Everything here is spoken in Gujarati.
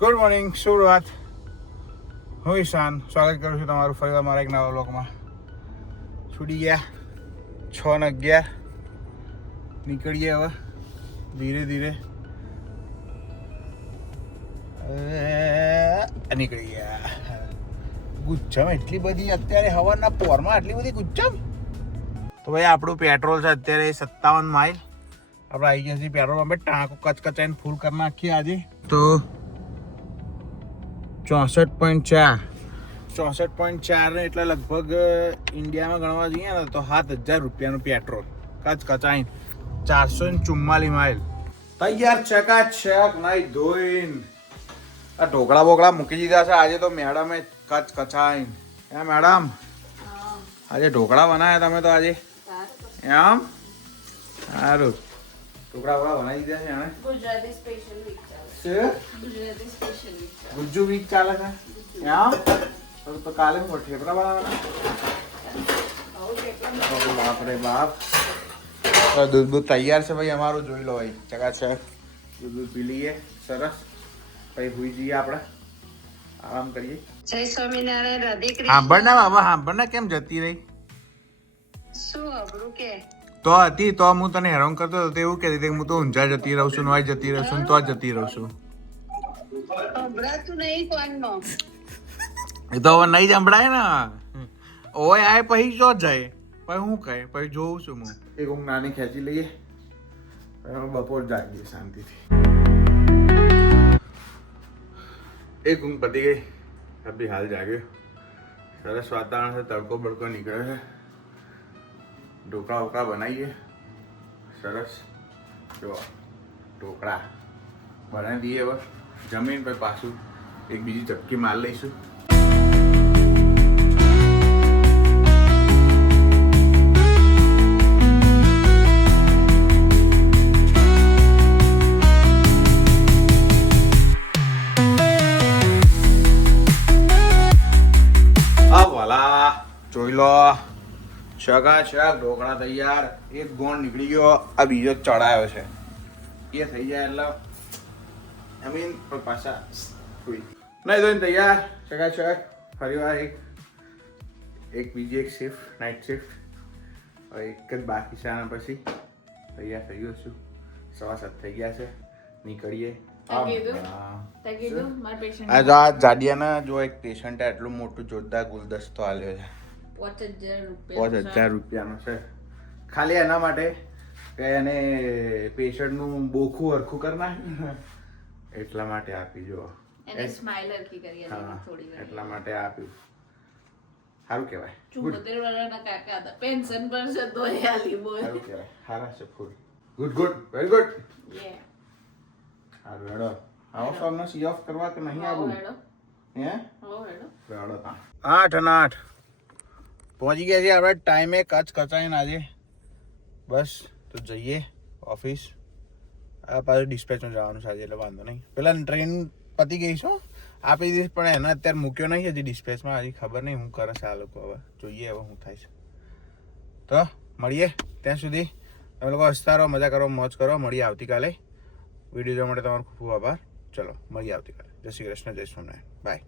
Good morning, Surat. હું ઈશાન સ્વાગત કરું છું તમારું ફરીવાર મારા એક નવા વ્લોગમાં. છૂટી ગયા 6:11. નીકળીએ હવે ધીરે ધીરે. નીકળી ગયા. ગુચ્છમ એટલી બધી અત્યારે હવાના પોરમાં આટલી બધી ગુચ્છમ. તો ભાઈ આપણું પેટ્રોલ છે અત્યારે 57 માઇલ. આપણે આવી ગયા છીએ પેટ્રોલ પંપે. ટાંકો કચકચાઈને ફૂલ કરી નાખીએ આજે. તો 64.4 એટલે લગભગ ઇન્ડિયામાં ગણવા જઈએ ને તો 7,000 રૂપિયાનું પેટ્રોલ કચકચાઈને 444 માઇલ. તૈયાર ચકાચક નાઈ ધોઈને આ ઢોકળા બોકળા મૂકી દીધા છે. આજે તો મેડમે કચકચાઈને. હે મેડમ, આજે ઢોકળા બનાવ્યા તમે તો આજે? એમ સારું. ઢોકળા બોકળા બનાવી દીધા છે એને. ગુજરાતી સ્પેશિયલ વીક ચાલે છે. Gujarati special week Gujju week ચાલે છે એમ. તો કાલે હું ઠેપરા બનાવવાના. બાપ રે બાપ. દૂધ બૂધ તૈયાર છે ભાઈ અમારું. જોઈ લો ભાઈ ચકાચક. દૂધ બૂધ પી લઈએ સરસ. પછી ભૂઈ જઈએ આપણે, આરામ કરીએ. જય સ્વામિનારાયણ. રાધે કૃષ્ણ. સાંભળ ના બાબા, સાંભળ ને. કેમ જતી રહી? શું અબરું કે તો હતી તો હું તને હેરાન કરતો હતો તો એવું કહેતી હતી કે હું તો ઊંઝા જતી રહું છું, નોય જતી રહું છું, તો જ જતી રહું છું. અબરાતું નહીં કોણનો. એ તો હવે નહીં સંભળાય ને. ઓય આય પછી જો જાય પછી હું કહે પછી જોઉં છું હું. એક ઊંઘ નાની ખેંચી લઈએ, બપોર જાગીએ શાંતિથી. એક ઊંઘ પતી ગઈ, અભી હાલ જાગ્યો. સરસ વાતાવરણ છે, તડકો બડકો નીકળે છે. ઢોકળા વોકળા બનાવીએ સરસ. જો ઢોકળા બનાવી દઈએ. બસ જમીન પછી પાછું એક બીજી ચટકી માર લઈશું. જોઈ લો ચકાચક ઢોકળા તૈયાર. એક ગોળ નીકળી ગયો, આ બીજો ચડાયો છે. એ થઈ જાય એટલે પાછા નહીં તો તૈયાર ચકાચક. ફરીવાર એક બીજી એક શિફ્ટ, નાઇટ શિફ્ટ. હવે એક જ બાકી છે આના પછી તૈયાર થઈ ગયો છું. 7:15 થઈ ગયા છે. નીકળીએ. આ જાડિયાના જો એક પેશન્ટ એટલું મોટું જોરદાર ગુલદસ્તો આલ્યો છે. 5,000 રૂપિયાનો છે. ખાલી એના માટે કે એને પેશન્ટનું બોખું હરખું કરી નાખ્યું એટલા માટે આપી. જો સ્માઈલ હરકી કરી થોડી વાર એટલા માટે આપ્યું. સારું કહેવાય. 74 વર્ષના કાકા હતા, પેન્શન પર છે તો આલી બોલ. સારું કહેવાય. સારા છે ફૂલ. Good very good. સારું હેડો. આવો સૌનો સી ઓફ કરવા કે નહીં આવું? હે હેડો. 8 પહોંચી ગયા છીએ આપણે ટાઈમે. કચાઈને આજે બસ તો જઈએ ઓફિસ. આ પાછું ડિસ્પેચમાં જવાનું છે આજે એટલે વાંધો નહીં. પેલા ટ્રેન પતી ગઈ છો આપી દીધી પણ એને અત્યારે મૂક્યો નહીં હજી ડિસ્પેચમાં. હજી ખબર નહીં હું કરે છે આ લોકો. હવે જોઈએ હવે શું થાય છે. તો મળીએ ત્યાં સુધી. તમે લોકો હસતા રહો, મજા કરો, મોજ કરો. મળીએ આવતીકાલે. વિડીયો જોવા માટે તમારો ખૂબ ખૂબ આભાર. ચલો મળીએ આવતીકાલે. જય શ્રી કૃષ્ણ, જય સ્વામિનારાયણ. બાય.